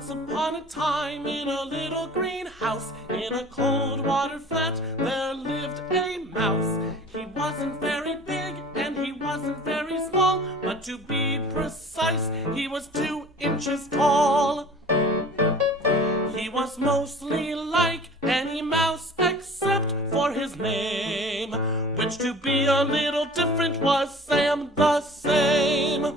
Once upon a time, in a little greenhouse, in a cold water flat, there lived a mouse. He wasn't very big and he wasn't very small, but to be precise, he was 2 inches tall. He was mostly like any mouse except for his name, which to be a little different was Sam the same.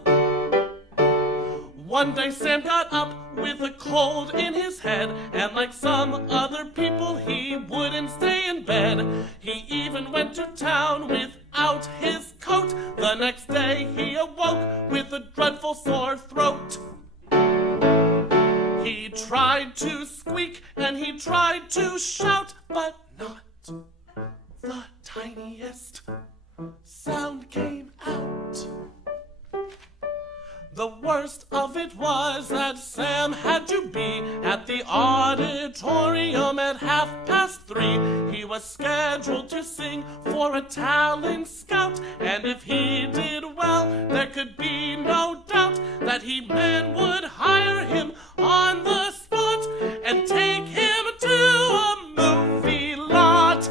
One day Sam got up with a cold in his head, and like some other people he wouldn't stay in bed. He even went to town without his coat. The next day he awoke with a dreadful sore throat. He tried to squeak and he tried to shout, but not the tiniest sound came out. The worst of it was that Sam had to be at the auditorium at 3:30. He was scheduled to sing for a talent scout, and if he did well, there could be no doubt that man would hire him on the spot and take him to a movie lot.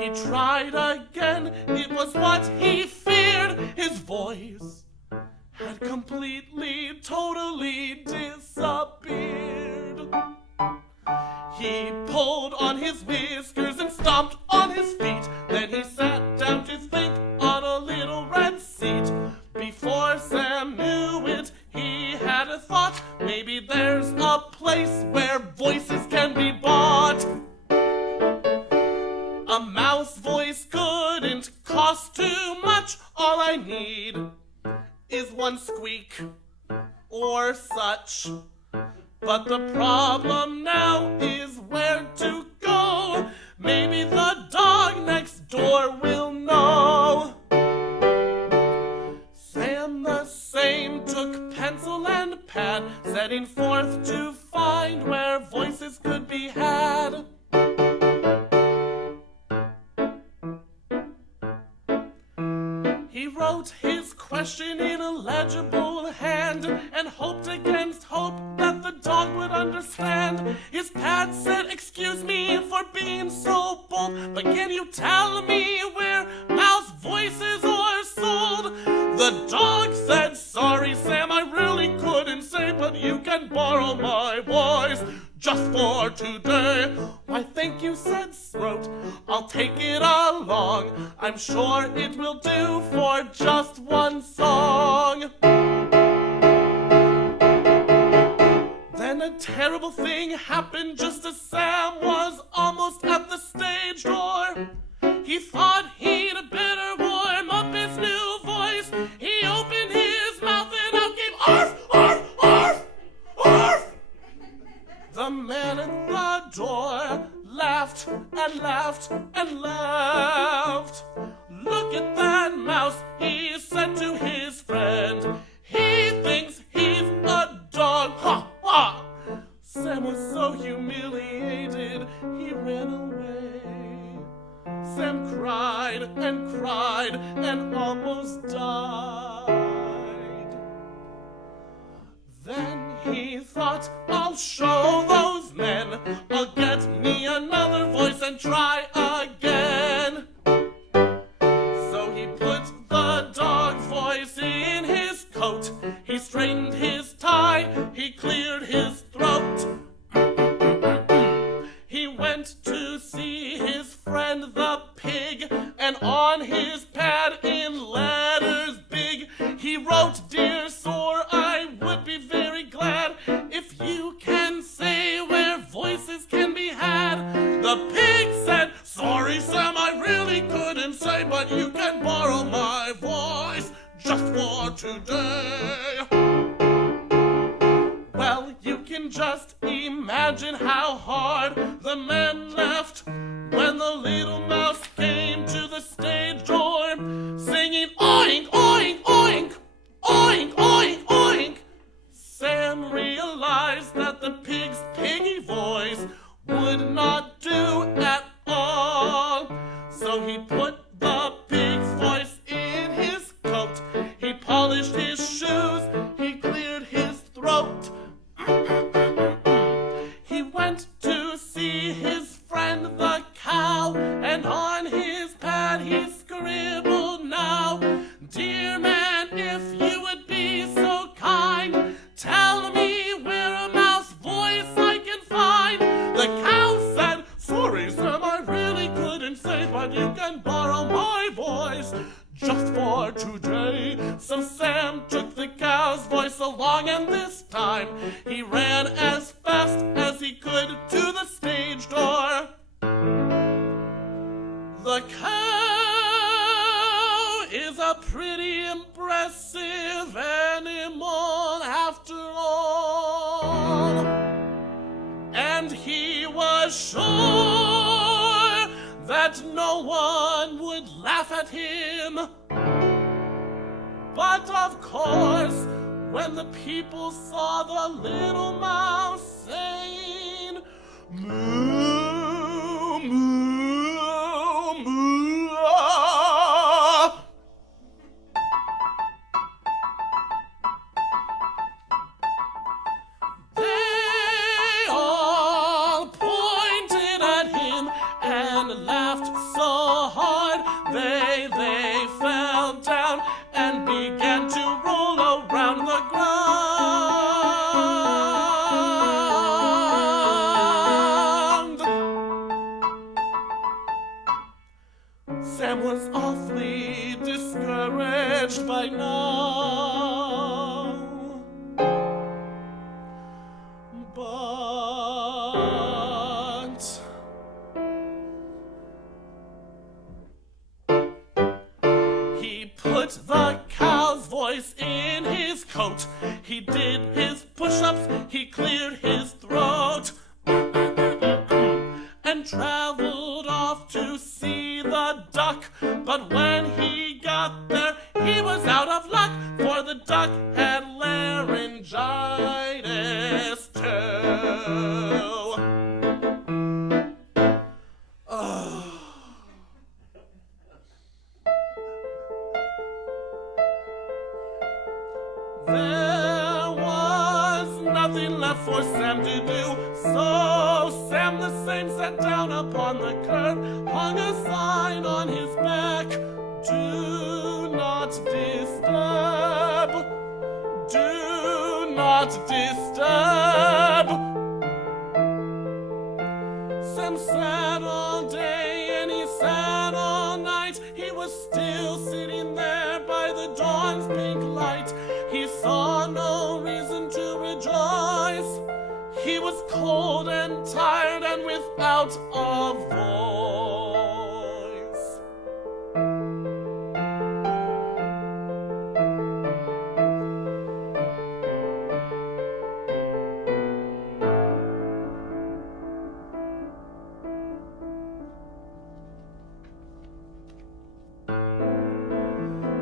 He tried again, it was what he feared. His voice had completely, totally disappeared. He pulled on his whiskers and stomped on his feet. Then he sat down to think on a little red seat. Before Sam knew it, he had a thought. Maybe there's a place where voices can be bought. A mouse voice couldn't cost too much. All I need is one squeak or such. But the problem now is where to go. Maybe the dog next door will know. Sam the same took pencil and pad, setting forth to find where voices could be had. He wrote his question in a legible hand and hoped against hope that the dog would understand. His pad said, "Excuse me for being so bold, but can you tell me where mouse voices are sold?" The dog said, "Sorry, Sam, I really couldn't say, but you can borrow my voice just for today." "Why, thank you," said Throat. "I'll take it along. I'm sure it will do for just one song." Then a terrible thing happened just as Sam was almost at the stage door. He thought he'd better warm up his new voice. He opened his mouth and out came "Arf, arf, arf, arf." The man at the door laughed and laughed and laughed. "Look at that mouse," he said to his friend. "He thinks he's a dog. Ha, ha." Sam was so humiliated, he ran away. Sam cried and cried and almost died. Then he thought, "I'll show those men. I'll get me another voice and try again." So he put the dog voice in his coat. He straightened his tie. He cleared his throat. He went to see his friend the pig, and on his pad in letters big, he wrote, "Dear Sore, I would be very glad if you can say where voices can be had." The pig said, "Sorry, Sam, I really couldn't say, but you can borrow my voice just for today." Well, you can just imagine how hard the man left when the little mouse came to the stage door, singing "Oink, oink, oink, oink, oink, oink." Sam realized that the pig's piggy voice would not do at all. So he put the pig's voice in his coat. He polished his shoes. He cleared his throat. you can borrow my voice just for today. So Sam took the cow's voice along, and this time he ran as fast as he could to the stage door. The cow is a pretty impressive animal after all, and he was sure that no one would laugh at him. But of course, when the people saw the little mouse saying, moo, moo, moo, they all pointed at him and laughed so hard they fell down and began to roll around the ground. Sam was awfully discouraged by now, but he put the cow's voice in his coat. He did his push-ups, he cleared his throat, and traveled off to see the duck. But when he got there, he was out of luck, for the duck had laryngitis too. There was nothing left for Sam to do, so Sam the same sat down upon the curb, hung a sign on his back, do not disturb, do not disturb. Sam sat all day and he sat all night. He was still sitting there by the dawn's pink light. He saw no reason to rejoice. He was cold and tired and without a voice.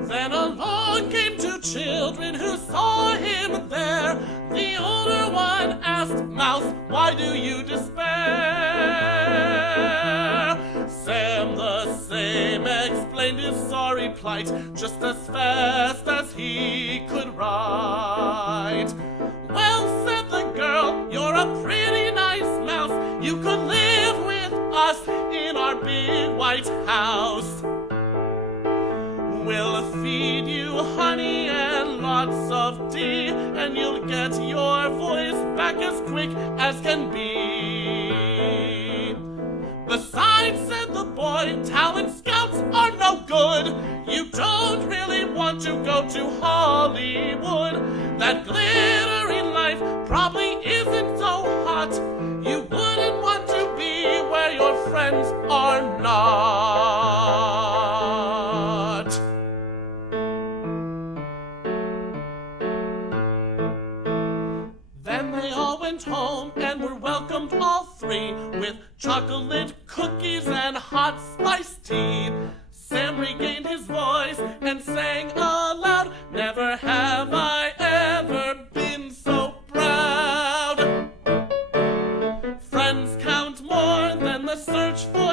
Then along came two children who saw him there. The older one asked Mouse, "Why do you despair?" Sam the same explained his sorry plight just as fast as he could write. "Well," said the girl, "you're a pretty nice mouse. You could live with us in our big white house. We'll feed you honey and lots of tea, and you'll get your voice back as quick as can be. Besides," said the boy, "talent scouts are no good. You don't really want to go to Hollywood. That glittering life probably isn't so hot. You wouldn't want to be where your friends are not." Home and were welcomed all three with chocolate cookies and hot spiced tea. Sam regained his voice and sang aloud, "Never have I ever been so proud. Friends count more than the search for